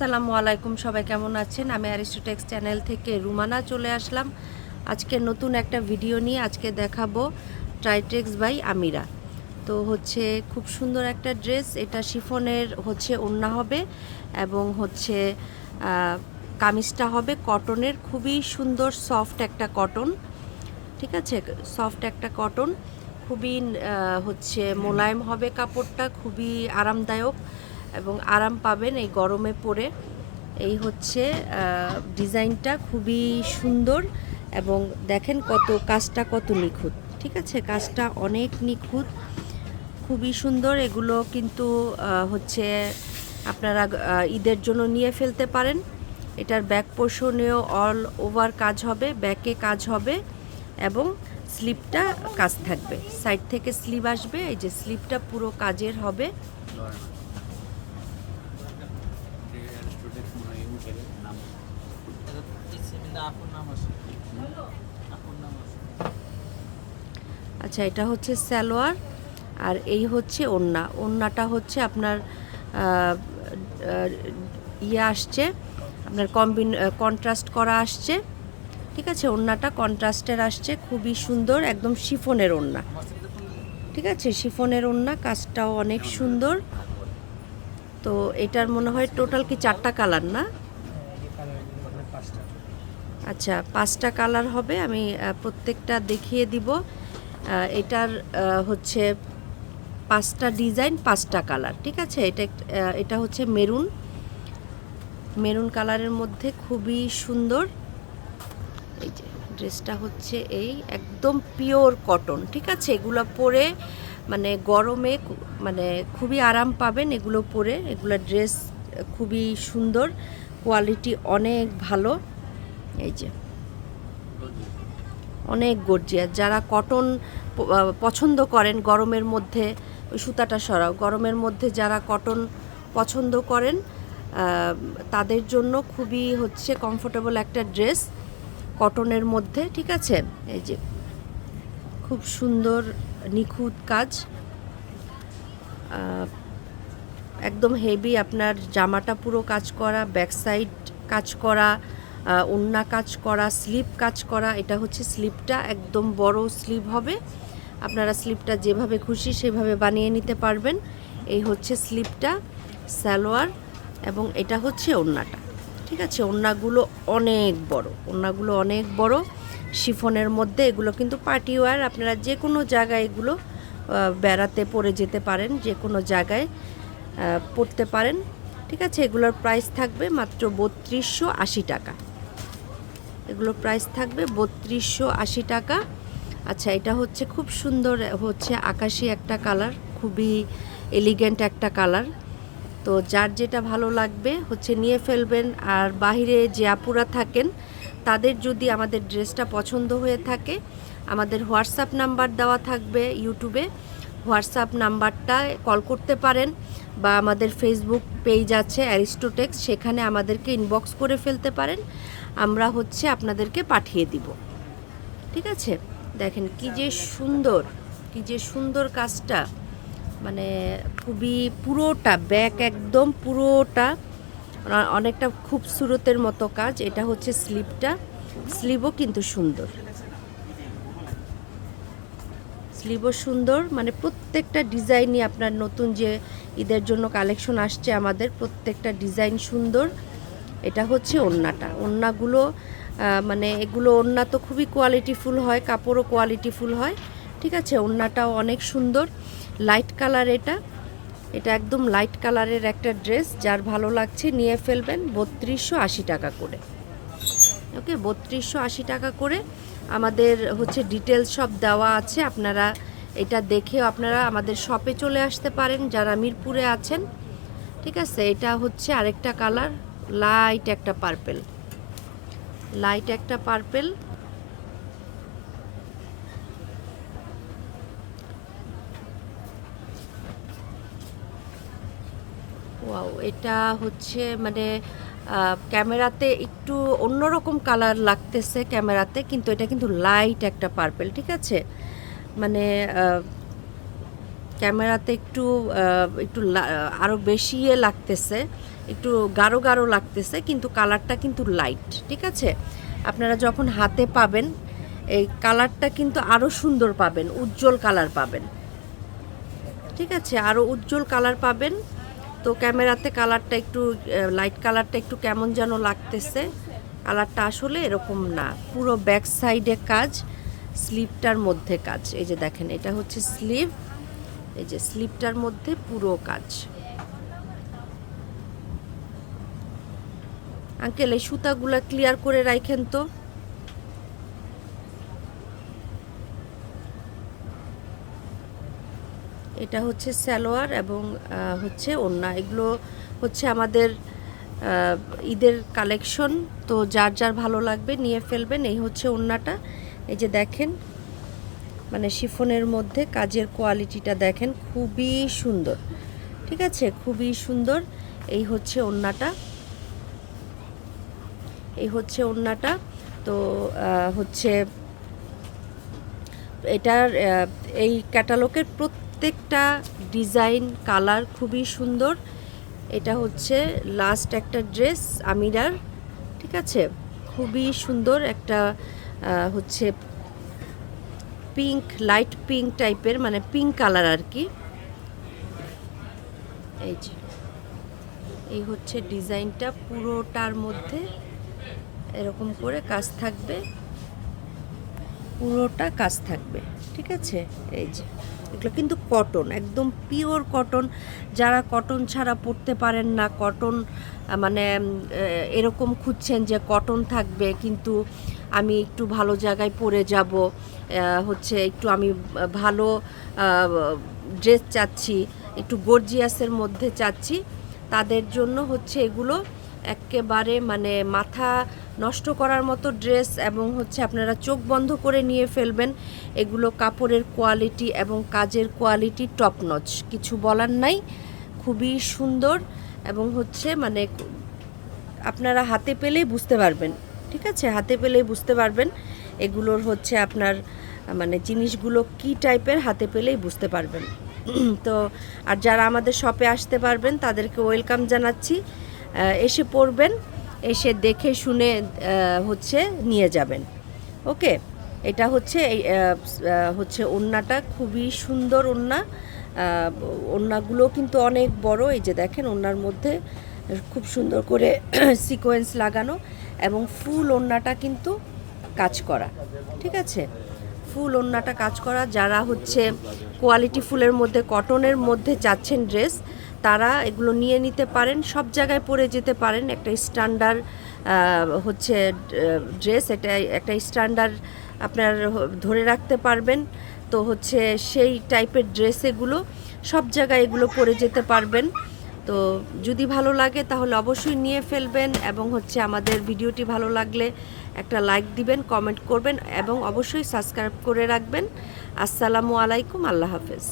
আসসালামু আলাইকুম, সবাই কেমন আছেন? আমি অ্যারিস্টোটেক্স চ্যানেল থেকে রুমানা চলে আসলাম আজকে নতুন একটা ভিডিও নিয়ে। আজকে দেখাবো ট্রাইটেক্স বাই আমিরা। তো হচ্ছে খুব সুন্দর একটা ড্রেস, এটা শিফনের হচ্ছে ওড়না হবে এবং হচ্ছে কামিজটা হবে কটনের, খুবই সুন্দর সফট একটা কটন। ঠিক আছে, সফট একটা কটন, খুবই হচ্ছে মোলায়েম হবে কাপড়টা, খুবই আরামদায়ক এবং আরাম পাবেন এই গরমে পরে। এই হচ্ছে ডিজাইনটা খুবই সুন্দর এবং দেখেন কাজটা কত নিখুঁত। ঠিক আছে, কাজটা অনেক নিখুঁত, খুবই সুন্দর। এগুলো কিন্তু হচ্ছে আপনারা ঈদের জন্য নিয়ে ফেলতে পারেন। এটার ব্যাক পোর্শনেও অল ওভার কাজ হবে, ব্যাকে কাজ হবে এবং স্লিপটা কাজ থাকবে, সাইড থেকে স্লিভ আসবে। এই যে স্লিপটা পুরো কাজের হবে। আচ্ছা, এটা হচ্ছে সালোয়ার আর এই হচ্ছে ওড়না। ওড়নাটা হচ্ছে আপনার ইয়ে আসছে, আপনার কন্ট্রাস্ট করা আসছে। ঠিক আছে, ওড়নাটা কন্ট্রাস্টের আসছে, খুবই সুন্দর, একদম শিফনের ওড়না। ঠিক আছে, শিফনের ওড়না, কাজটাও অনেক সুন্দর। তো এটার মনে হয় টোটাল কি 4টা কালার না? আচ্ছা, 5টা কালার হবে। আমি প্রত্যেকটা দেখিয়ে দিব। এটার হচ্ছে 5টা ডিজাইন, 5টা কালার। ঠিক আছে, এটা হচ্ছে মেরুন কালারের মধ্যে, খুবই সুন্দর। এই যে ড্রেসটা হচ্ছে এই একদম পিওর কটন। ঠিক আছে, এগুলো পরে মানে গরমে মানে খুবই আরাম পাবেন এগুলো পরে। এগুলো ড্রেস খুবই সুন্দর, কোয়ালিটি অনেক ভালো। এই যে অনেক গর্জিয়াস। যারা কটন পছন্দ করেন গরমের মধ্যে, ওই সুতাটা সরাও, গরমের মধ্যে যারা কটন পছন্দ করেন তাদের জন্য খুবই হচ্ছে কমফোর্টেবল একটা ড্রেস কটনের মধ্যে। ঠিক আছে, এই যে খুব সুন্দর নিখুঁত কাজ, একদম হেভি। আপনার জামাটা পুরো কাজ করা, ব্যাক সাইড কাজ করা, ওড়না কাজ করা, স্লিভ কাজ করা। এটা হচ্ছে স্লিভটা, একদম বড় স্লিভ হবে। আপনারা স্লিভটা যেভাবে খুশি সেভাবে বানিয়ে নিতে পারবেন। এই হচ্ছে স্লিভটা, সালোয়ার, এবং এটা হচ্ছে ওড়নাটা। ঠিক আছে, ওড়নাগুলো অনেক বড়, ওড়নাগুলো অনেক বড় শিফনের মধ্যে। এগুলো কিন্তু পার্টি ওয়্যার, আপনারা যে কোনো জায়গায় এগুলো বেড়াতে পরে যেতে পারেন, যে কোনো জায়গায় পড়তে পারেন। ঠিক আছে, এগুলোর প্রাইস থাকবে মাত্র 3280 টাকা। এগুলোর প্রাইস থাকবে 3280 টাকা। আচ্ছা, এটা হচ্ছে খুব সুন্দর, হচ্ছে আকাশি একটা কালার, খুবই এলিগেন্ট একটা কালার। তো যার যেটা ভালো লাগবে হচ্ছে নিয়ে ফেলবেন। আর বাহিরে যে আপুরা থাকেন তাদের যদি আমাদের ড্রেসটা পছন্দ হয়ে থাকে, আমাদের হোয়াটসঅ্যাপ নাম্বার দেওয়া থাকবে ইউটিউবে, হোয়াটসঅ্যাপ নাম্বারটায় কল করতে পারেন, বা আমাদের ফেসবুক পেজ আছে অ্যারিস্টোটেক্স, সেখানে আমাদেরকে ইনবক্স করে ফেলতে পারেন, আমরা হচ্ছে আপনাদেরকে পাঠিয়ে দিব। ঠিক আছে, দেখেন কি যে সুন্দর, কি যে সুন্দর কাজটা, মানে খুবই পুরোটা ব্যাক, একদম পুরোটা অনেকটা খুবসুরতের মতো কাজ। এটা হচ্ছে স্লিভটা, স্লিভও কিন্তু সুন্দর, স্লিভও সুন্দর। মানে প্রত্যেকটা ডিজাইনই আপনার নতুন যে ঈদের জন্য কালেকশন আসছে আমাদের, প্রত্যেকটা ডিজাইন সুন্দর। এটা হচ্ছে ওড়নাটা, ওড়নাগুলো মানে এগুলো ওড়না তো খুবই কোয়ালিটিফুল হয়, কাপড়ও কোয়ালিটিফুল হয়। ঠিক আছে, ওড়নাটাও অনেক সুন্দর, লাইট কালার। এটা এটা একদম লাইট কালারের একটা ড্রেস, যার ভালো লাগছে নিয়ে ফেলবেন। 3280 টাকা করে। ওকে, 3280 টাকা করে। আমাদের হচ্ছে ডিটেলস সব দেওয়া আছে, আপনারা এটা দেখেও আপনারা আমাদের শপে চলে আসতে পারেন যারা মিরপুরে আছেন। ঠিক আছে, এটা হচ্ছে আরেকটা কালার, লাইট একটা পার্পেল, লাইট একটা পার্পেল। ওয়াও, এটা হচ্ছে মানে ক্যামেরাতে একটু অন্যরকম কালার লাগতেছে ক্যামেরাতে, কিন্তু এটা কিন্তু লাইট একটা পার্পেল। ঠিক আছে, মানে ক্যামেরাতে একটু আরও বেশি লাগতেছে, একটু গাঢ় গাঢ় লাগতেছে, কিন্তু কালারটা কিন্তু লাইট। ঠিক আছে, আপনারা যখন হাতে পাবেন এই কালারটা কিন্তু আরও সুন্দর পাবেন, উজ্জ্বল কালার পাবেন। ঠিক আছে, আরও উজ্জ্বল কালার পাবেন। তো ক্যামেরাতে কালারটা একটু লাইট কালারটা একটু কেমন যেন লাগতেছে, কালারটা আসলে এরকম না। পুরো ব্যাক সাইডে কাজ, স্লিভটার মধ্যে কাজ। এই যে দেখেন, এটা হচ্ছে স্লিভ, এই যে স্লিভটার মধ্যে পুরো কাজ। আঙ্কেল এই সুতাগুলো ক্লিয়ার করে রাখেন তো। এটা হচ্ছে সালোয়ার এবং হচ্ছে ওড়না। এগুলো হচ্ছে আমাদের ঈদের কালেকশন। তো যার যার ভালো লাগবে নিয়ে ফেলবেন। এই হচ্ছে ওড়নাটা, এই যে দেখেন, মানে শিফনের মধ্যে কাজের কোয়ালিটিটা দেখেন, খুবই সুন্দর। ঠিক আছে, খুবই সুন্দর। এই হচ্ছে ওড়নাটা, এই হচ্ছে ওড়নাটা। তো হচ্ছে এটার এই ক্যাটালগের প্রত্যেকটা ডিজাইন কালার খুবই সুন্দর। এটা হচ্ছে লাস্ট একটা ড্রেস আমিরার। ঠিক আছে, খুবই সুন্দর একটা হচ্ছে পিঙ্ক, লাইট পিঙ্ক টাইপের, মানে পিঙ্ক কালার আর কি। এই যে এই হচ্ছে ডিজাইনটা, পুরোটার মধ্যে এরকম করে কাজ থাকবে, পুরোটা কাজ থাকবে। ঠিক আছে, এই যে এগুলো কিন্তু কটন, একদম পিওর কটন। যারা কটন ছাড়া পরতে পারেন না, কটন মানে এরকম খুঁজছেন যে কটন থাকবে কিন্তু আমি একটু ভালো জায়গায় পরে যাব, হচ্ছে একটু আমি ভালো ড্রেস চাচ্ছি, একটু গর্জিয়াসের মধ্যে চাচ্ছি, তাদের জন্য হচ্ছে এগুলো একেবারে মানে মাথা নষ্ট করার মতো ড্রেস। এবং হচ্ছে আপনারা চোখ বন্ধ করে নিয়ে ফেলবেন। এগুলো কাপড়ের কোয়ালিটি এবং কাজের কোয়ালিটি টপ নচ, কিছু বলার নাই, খুবই সুন্দর। এবং হচ্ছে মানে আপনারা হাতে পেলেই বুঝতে পারবেন। ঠিক আছে, হাতে পেলেই বুঝতে পারবেন এগুলোর হচ্ছে আপনার মানে জিনিসগুলো কি টাইপের, হাতে পেলেই বুঝতে পারবেন। তো আর যারা আমাদের শপে আসতে পারবেন তাদেরকে ওয়েলকাম জানাচ্ছি। এসে পড়বেন, এসে দেখে শুনে হচ্ছে নিয়ে যাবেন। ওকে, এটা হচ্ছে এই হচ্ছে ওড়নাটা, খুবই সুন্দর ওড়না। ওড়নাগুলো কিন্তু অনেক বড়। এই যে দেখেন, ওড়নার মধ্যে খুব সুন্দর করে সিকোয়েন্স লাগানো এবং ফুল ওড়নাটা কিন্তু কাজ করা। ঠিক আছে, ফুল ওড়নাটা কাজ করা। যারা হচ্ছে কোয়ালিটি ফুলের মধ্যে, কটনের মধ্যে চাচ্ছেন ড্রেস, তারা এগুলো নিয়ে নিতে পারেন, সব জায়গায় পরে যেতে পারেন। একটা স্ট্যান্ডার্ড হচ্ছে ড্রেস, এটা একটা স্ট্যান্ডার্ড আপনার ধরে রাখতে পারবেন। তো হচ্ছে সেই টাইপের ড্রেস এগুলো, সব জায়গায় এগুলো পরে যেতে পারবেন। তো যদি ভালো লাগে তাহলে অবশ্যই নিয়ে ফেলবেন। এবং হচ্ছে আমাদের ভিডিওটি ভালো লাগলে একটা লাইক দিবেন, কমেন্ট করবেন এবং অবশ্যই সাবস্ক্রাইব করে রাখবেন। আসসালামু আলাইকুম, আল্লাহ হাফেজ।